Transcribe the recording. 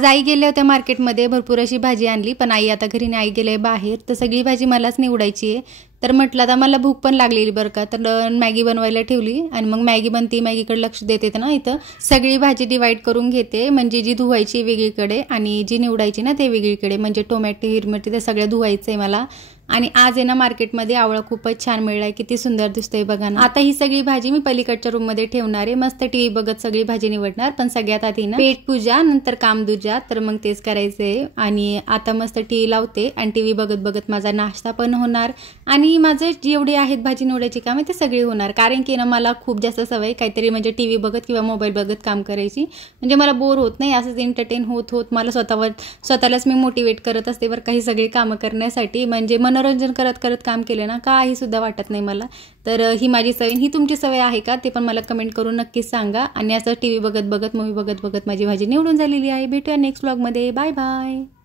आज आई गेले होते मार्केटमध्ये, भरपूर अशी भाजी आणली, पण आई आता घरी नाही, आई गेले बाहेर, तर सगळी भाजी मलाच निवडायची आहे। तर म्हटलं आता मला भूक पण लागलेली बरं का, तर मॅगी बनवायला ठेवली आणि मग मॅगी बनती, मॅगीकडे लक्ष देते ना, इथं सगळी भाजी डिवाइड करून घेते, म्हणजे जी धुवायची वेगळीकडे आणि जी निवडायची ना ते वेगळीकडे, म्हणजे टोमॅटो हिरमिरची ते सगळं धुवायचं आहे मला। आणि आज आहे ना मार्केटमध्ये आवळा खूपच छान मिळालाय, किती सुंदर दिसतोय बघा ना। आता ही सगळी भाजी मी पलीकडच्या रूम मध्ये ठेवणार आहे, मस्त टीव्ही बघत सगळी भाजी निवडणार, पण सगळ्यात आधी ना पेट पूजा नंतर काम दूजा, तर मग तेच करायचंय। आणि आता मस्त टीव्ही लावते आणि टीव्ही बघत बघत माझा नाश्ता पण होणार आणि माझे जेवढे आहेत भाजी निवडायची कामे ते सगळे होणार, कारण की ना मला खूप जास्त सवय काहीतरी म्हणजे टीव्ही बघत किंवा मोबाईल बघत काम करायची, म्हणजे मला बोर होत नाही, असंच एंटरटेन होत मला स्वतःलाच मी मोटिवेट करत असते बरं काही सगळे कामं करण्यासाठी, म्हणजे मनोरंजन करत करत काम केले ना काही सुद्धा वाटत नाही मला। तर ही माझी सवय, ही तुमची सवय आहे का ते पण मला कमेंट करून नक्कीच सांगा। आणि असं टीव्ही बघत बघत मूवी बघत बघत माझी भाजी निवडून झालेली आहे। भेटूया नेक्स्ट व्लॉग मध्ये, बाय बाय।